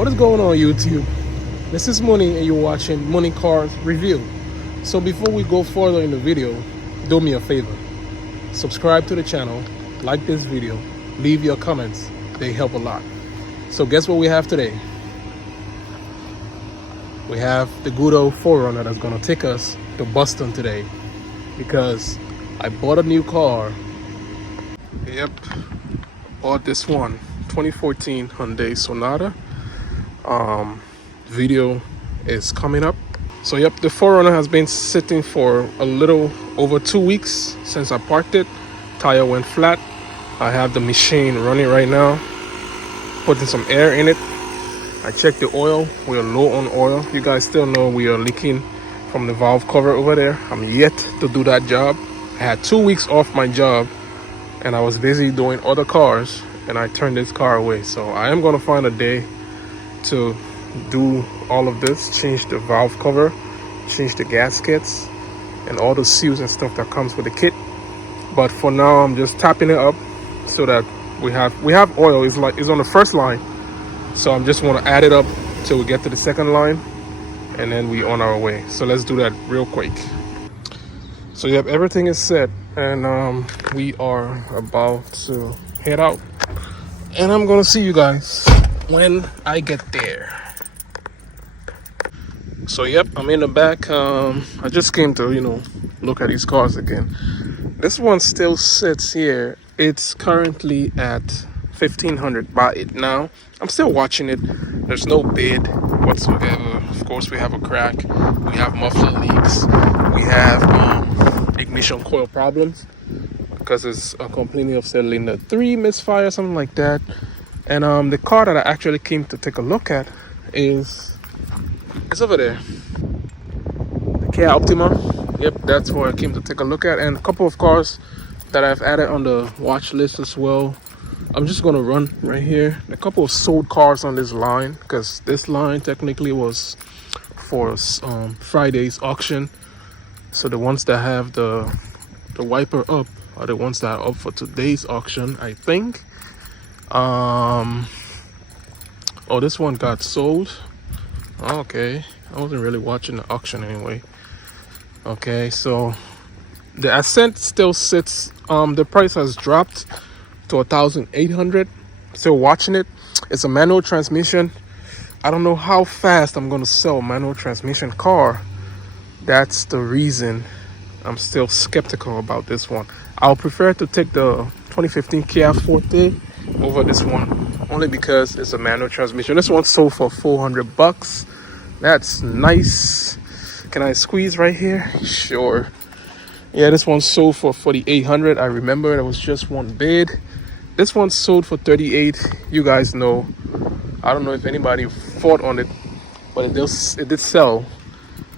What is going on, YouTube? This is Money and you're watching Money Cars Review. So before we go further in the video, do me a favor. Subscribe to the channel, like this video, leave your comments. They help a lot. So guess what we have today? We have the good old 4Runner that's gonna take us to Boston today because I bought a new car. Yep, bought this one, 2014 Hyundai Sonata. Video is coming up. So yep, the 4Runner has been sitting for a little over 2 weeks since I parked it. Tire went flat. I have the machine running right now, putting some air in it. I checked the oil. We are low on oil. You guys still know we are leaking from the valve cover over there. I'm yet to do that job. I had 2 weeks off my job and I was busy doing other cars and I turned this car away. So I am gonna find a day to do all of this, change the valve cover, change the gaskets and all the seals and stuff that comes with the kit. But for now I'm just tapping it up so that we have oil. It's on the first line, so I'm just want to add it up till we get to the second line and then we on our way. So let's do that real quick. So yep, everything is set and we are about to head out and I'm gonna see you guys when I get there. So yep, I'm in the back. I just came to look at these cars again. This one still sits here. It's currently at 1,500 by it now. I'm still watching it. There's no bid whatsoever. Of course, we have a crack. We have muffler leaks. We have ignition coil problems because it's complaining of cylinder 3 misfire, something like that. And the car that I actually came to take a look at is over there. The Kia Optima. Yep, that's where I came to take a look at, and a couple of cars that I've added on the watch list as well. I'm just gonna run right here. A couple of sold cars on this line because this line technically was for Friday's auction. So the ones that have the wiper up are the ones that are up for today's auction, I think. Oh, this one got sold. Okay, I wasn't really watching the auction anyway. Okay, so the Ascent still sits. The price has dropped to 1,800. Still watching it. It's a manual transmission. I don't know how fast I'm gonna sell a manual transmission car. That's the reason I'm still skeptical about this one. I'll prefer to take the 2015 Kia Forte over this one, only because it's a manual transmission. This one sold for $400. That's nice. Can I squeeze right here? Sure. Yeah, this one sold for 4,800. I remember there was just one bid. This one sold for 38. You guys know. I don't know if anybody fought on it, but it did sell.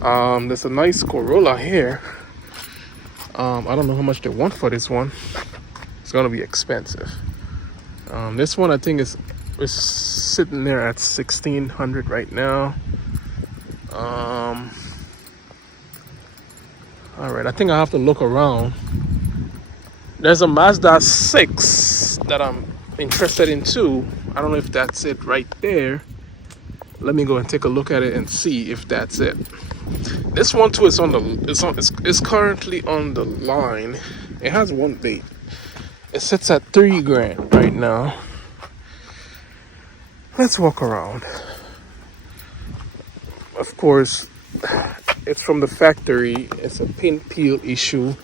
There's a nice Corolla here. I don't know how much they want for this one. It's gonna be expensive. This one I think is sitting there at 1,600 right now. All right, I think I have to look around. There's a Mazda 6 that I'm interested in too. I don't know if that's it right there. Let me go and take a look at it and see if that's it. This one too is it's currently on the line. It has one date. It sits at $3,000 right now. Let's walk around. Of course, it's from the factory. It's a paint peel issue.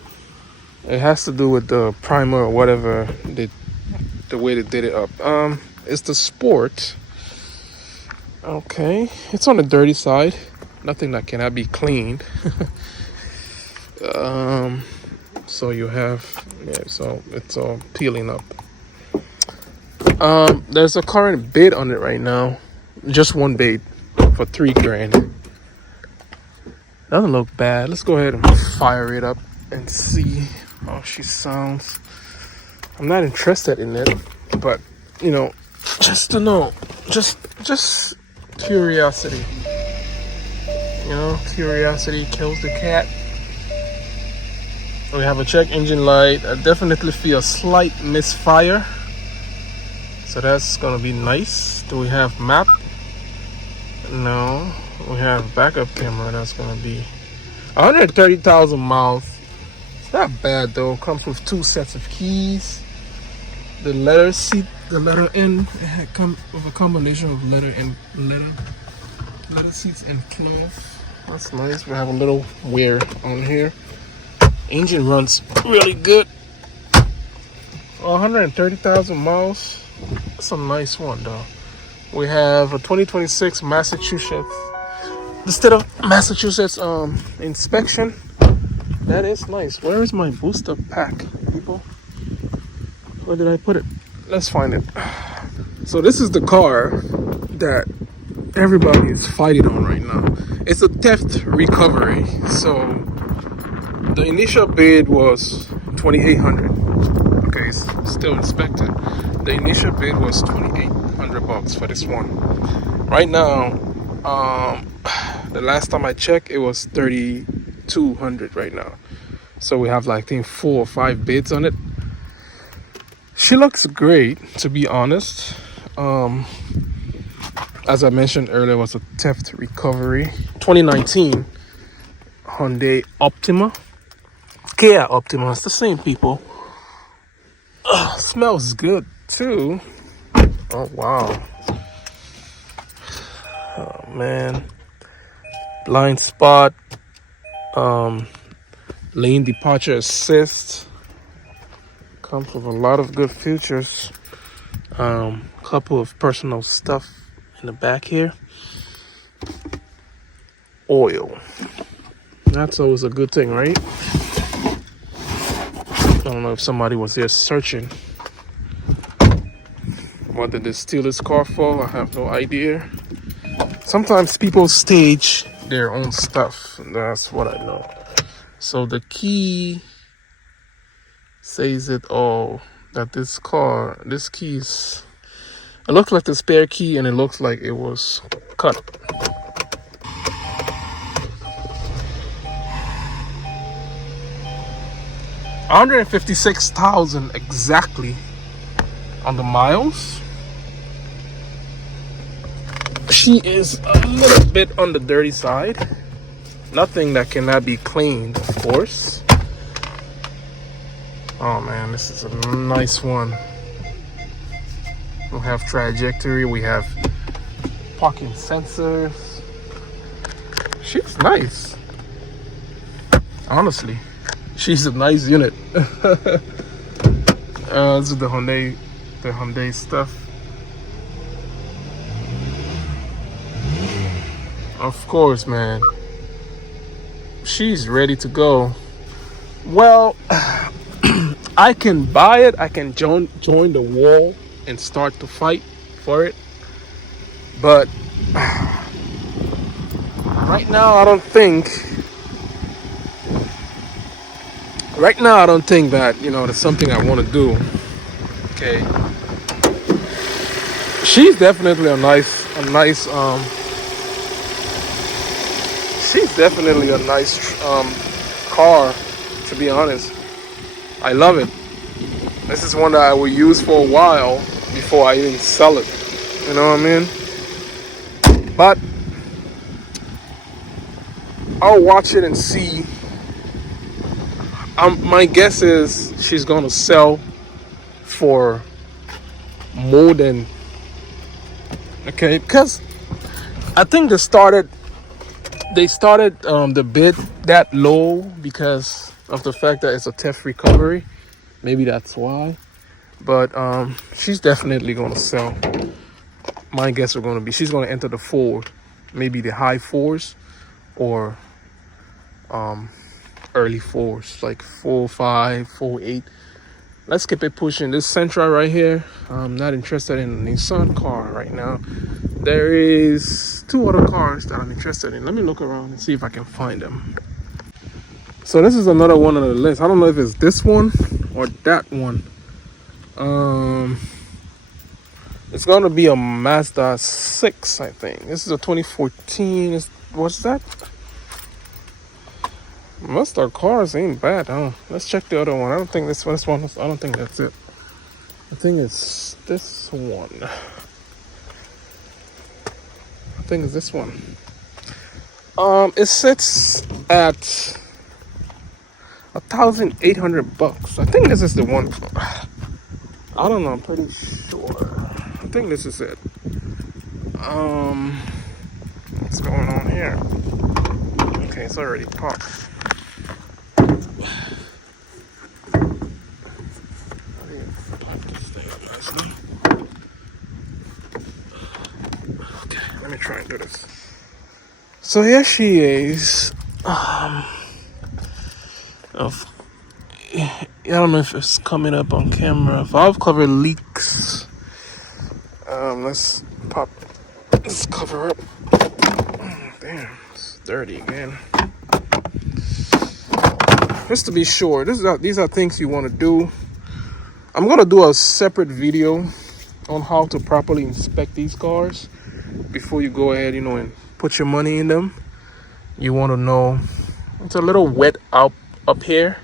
It has to do with the primer or whatever, the way they did it up. It's the Sport. Okay, it's on the dirty side. Nothing that cannot be cleaned. So you have, so it's all peeling up. There's a current bid on it right now. Just one bid for $3,000. Doesn't look bad. Let's go ahead and fire it up and see how she sounds. I'm not interested in it, but just to know, just curiosity. Curiosity kills the cat. We have a check engine light. I definitely feel a slight misfire, so that's gonna be nice. Do we have map? No, we have backup camera. That's gonna be 130,000 miles. It's not bad though. Comes with 2 sets of keys. The leather seat, the leather end, it comes with a combination of leather and leather seats and cloth. That's nice. We have a little wear on here. Engine runs really good. 130,000 miles. That's a nice one though. We have a 2026 Massachusetts, the state of Massachusetts inspection. That is nice. Where is my booster pack, people? Where did I put it? Let's find it. So this is the car that everybody is fighting on right now. It's a theft recovery. So the initial bid was $2,800. Okay, it's still inspected. The initial bid was $2,800 for this one. Right now, the last time I checked, it was $3,200 right now. So we have like I think 4 or 5 bids on it. She looks great, to be honest. As I mentioned earlier, it was a theft recovery. 2019 Hyundai Optima. Kia Optima, it's the same people. Smells good too. Oh wow. Oh man. Blind spot. Lane departure assist. Comes with a lot of good features. Couple of personal stuff in the back here. Oil. That's always a good thing, right? I don't know if somebody was there searching. What did they steal this car for? I have no idea. Sometimes people stage their own stuff. That's what I know. So the key says it all, that this key is, it looks like the spare key and it looks like it was cut. $156,000 exactly on the miles. She is a little bit on the dirty side. Nothing that cannot be cleaned, of course. Oh man, this is a nice one. We have trajectory, we have parking sensors. She's nice. Honestly, she's a nice unit. This is the Hyundai stuff. Of course, man. She's ready to go. Well, I can buy it. I can join the wall and start to fight for it. But right now, I don't think that, that's something I want to do. Okay. She's definitely a nice car, to be honest. I love it. This is one that I will use for a while before I even sell it. You know what I mean? But I'll watch it and see. My guess is she's gonna sell for more than, okay, because I think they started the bid that low because of the fact that it's a theft recovery. Maybe that's why. But she's definitely gonna sell. My guess are gonna be she's gonna enter the 4, maybe the high 4s or early 4s, like 4.5, 4.8. Let's keep it pushing. This Sentra right here, I'm not interested in a Nissan car right now. There is 2 other cars that I'm interested in. Let me look around and see if I can find them. So this is another one on the list. I don't know if it's this one or that one. It's gonna be a Mazda 6, I think. This is a 2014. What's that? Most of our cars ain't bad, huh? Let's check the other one. I don't think this one. I don't think that's it. I think it's this one. think it's this one. It sits at $1,800. I think this is the one. I don't know. I'm pretty sure. I think this is it. What's going on here? Okay, it's already popped. I didn't pop this thing up nicely. Okay, let me try and do this. So here she is. I don't know if it's coming up on camera. Valve cover leaks. Let's pop this cover up. Damn, it's dirty again. Just to be sure, these are things you want to do. I'm gonna do a separate video on how to properly inspect these cars before you go ahead, and put your money in them. You want to know it's a little wet up here.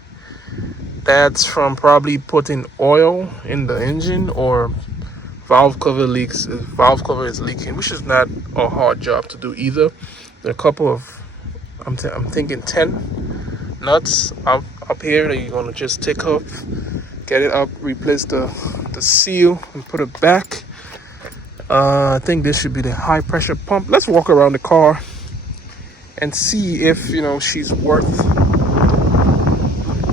That's from probably putting oil in the engine or valve cover leaks. Valve cover is leaking, which is not a hard job to do either. There are a couple of, I'm thinking 10 nuts up here that you're gonna just take off, get it up, replace the seal, and put it back. I think this should be the high pressure pump. Let's walk around the car and see if she's worth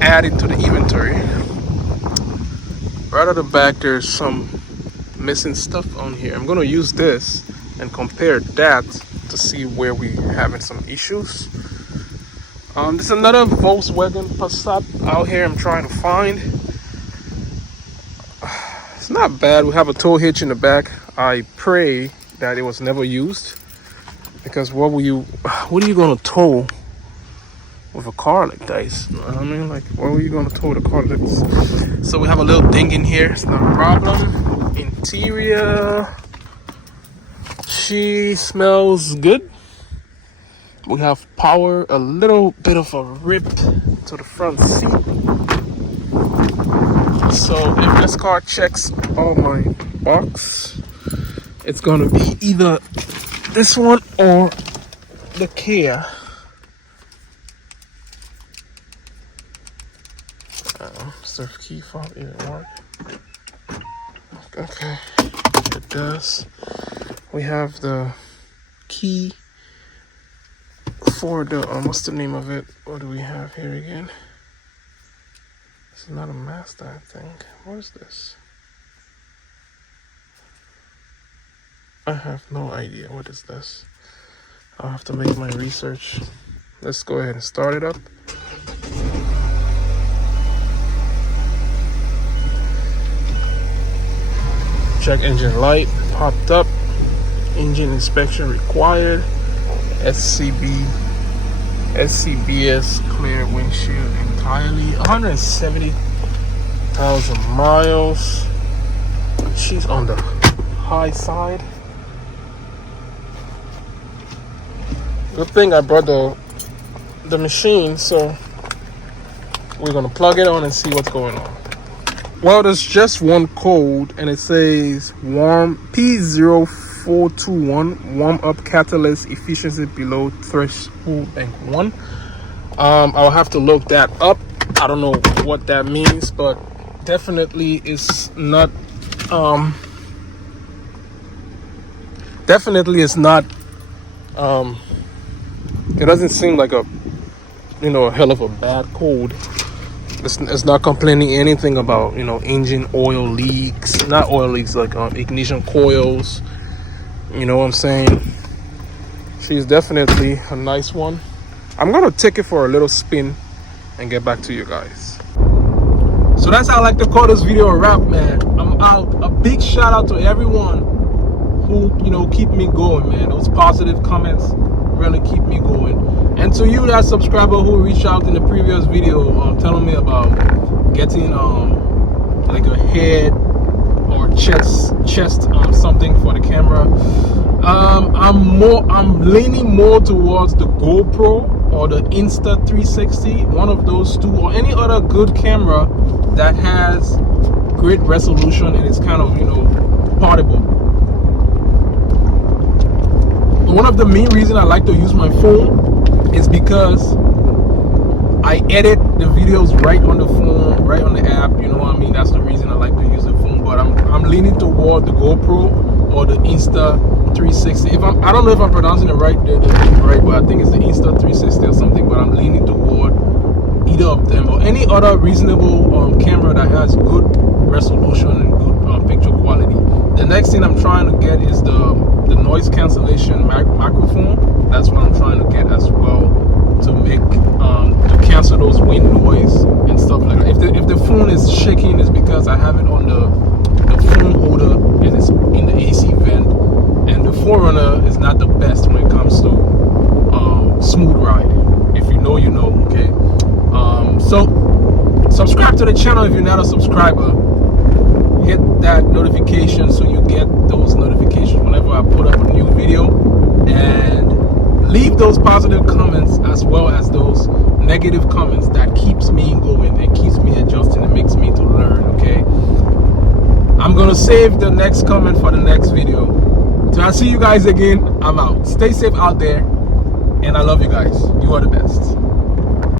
adding to the inventory. Right at the back, there's some missing stuff on here. I'm gonna use this and compare that to see where we having some issues. There's another Volkswagen Passat out here I'm trying to find. It's not bad. We have a tow hitch in the back. I pray that it was never used, because what are you gonna tow with a car like this? You know what I mean? Like, what were you gonna tow the car like this? So we have a little ding in here. It's not a problem. Interior, she smells good. We have power, a little bit of a rip to the front seat. So if this car checks all my box, it's gonna be either this one or the Kia. Surf key fob even work. Okay, it does. We have the key for the what's the name of it? What do we have here again? It's not a Mazda, I think. What is this? I have no idea. What is this? I'll have to make my research. Let's go ahead and start it up. Check engine light, popped up. Engine inspection required. SCBS clear windshield entirely. 170,000 miles. She's on the high side. Good thing I brought the machine, so we're gonna plug it on and see what's going on. Well, there's just one code, and it says warm P0421 warm up catalyst efficiency below threshold bank 1. I'll have to look that up. I don't know what that means, but definitely it's not it doesn't seem like a hell of a bad code. It's not complaining anything about engine oil leaks, not oil leaks, like ignition coils. You know what I'm saying? She's definitely a nice one. I'm gonna take it for a little spin and get back to you guys. So that's how I like to call this video a wrap, man. I'm out. A big shout out to everyone who keep me going, man. Those positive comments really keep me going. And to you, that subscriber who reached out in the previous video telling me about getting like a head or chest something for the camera, I'm leaning more towards the GoPro or the Insta360, one of those two, or any other good camera that has great resolution and is kind of portable. one of the main reasons I like to use my phone is because I edit the videos right on the phone, right on the app. You know what I mean? That's the reason I like to use the phone. But I'm leaning toward the GoPro or the Insta 360. I don't know if I'm pronouncing it right, right, but I think it's the Insta 360 or something. But I'm leaning toward either of them or any other reasonable camera that has good resolution and good picture quality. The next thing I'm trying to get is the noise cancellation microphone. That's what I'm trying to get as well, to make to cancel those wind noise and stuff like that. If the phone is shaking, it's because I have it on the phone holder and it's in the AC vent, and the Forerunner is not the best when it comes to smooth ride. If you know, you know. Okay. So subscribe to the channel if you're not a subscriber. Hit that notification so you get those notifications whenever I put up a new video, and leave those positive comments as well as those negative comments. That keeps me going and keeps me adjusting and makes me to learn. Okay, I'm gonna save the next comment for the next video. So I'll see you guys again. I'm out. Stay safe out there, and I love you guys. You are the best.